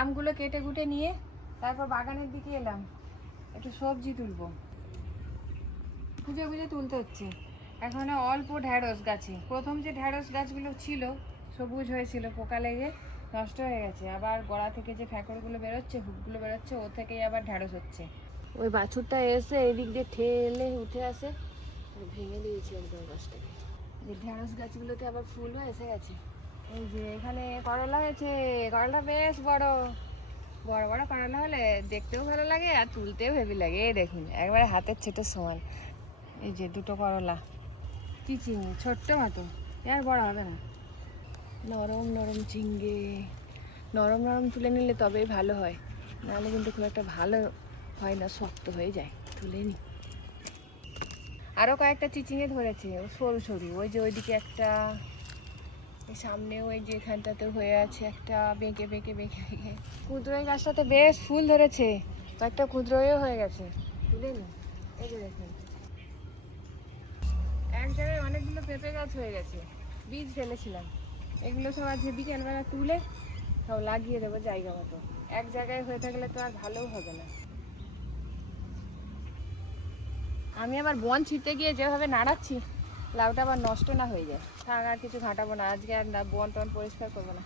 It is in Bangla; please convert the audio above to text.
আমগুলো কেটে কুটে নিয়ে তারপর বাগানের দিকে এলাম, একটু সবজি তুলবো। খুঁজে খুঁজে তুলতে হচ্ছে। এখানে অল্প ঢ্যাঁড়স গাছে, প্রথম যে ঢ্যাঁড়স গাছগুলো ছিল সবুজ হয়েছিল, পোকা লেগে নষ্ট হয়ে গেছে। আবার গোড়া থেকে যে ফ্যাকড়গুলো বেরোচ্ছে, হুকগুলো বেরোচ্ছে, ও থেকেই আবার ঢ্যাঁড়স হচ্ছে। ওই বাছুরটা এসে এদিক দিয়ে ঠেলে উঠে আসে, ভেঙে দিয়েছি একদম গাছটাকে। যে ঢ্যাঁড়স গাছগুলোতে আবার ফুলও এসে গেছে। এই যে এখানে করলা হয়েছে, করলা বেশ বড় বড় বড় করলা হলে দেখতেও ভালো লাগে আর তুলতেও হেভি লাগে। এই দেখুন একবারে হাতের ছোটো সমান। এই যে দুটো করলা, চিচিঙে ছোট্ট মতো, আর বড় হবে না। নরম নরম ঝিঙ্গে, নরম নরম তুলে নিলে তবেই ভালো হয়, নাহলে কিন্তু খুব একটা ভালো হয় না, শক্ত হয়ে যায়। তুলে নি। আরও কয়েকটা চিচিঙে ধরেছে, ও সরু সরু, ওই যে ওইদিকে একটা, সামনে ওই যে এখানটাতে হয়ে আছে একটা, বেঁকে বেঁকে বেঁকে বেঁকে। কুঁদরোই গাছটাতে বেশ ফুল ধরেছে, কয়েকটা কুঁদরোইও হয়ে গেছে, তুলে নি। এই যে দেখুন এক জায়গায় অনেকগুলো পেঁপে গাছ হয়ে গেছে, বীজ ফেলেছিলাম। এগুলো সব আজকে বিকেলবেলা তুলে সব লাগিয়ে দেবো জায়গা মতো। এক জায়গায় হয়ে থাকলে তো আর ভালোও হবে না। আমি আবার বন ছিঁড়তে গিয়ে যেভাবে নাড়াচ্ছি, লাউটা আবার নষ্ট না হয়ে যায়। থাক, আর কিছু ঘাঁটাবো না আজকে, আর না বন টন পরিষ্কার করবো না।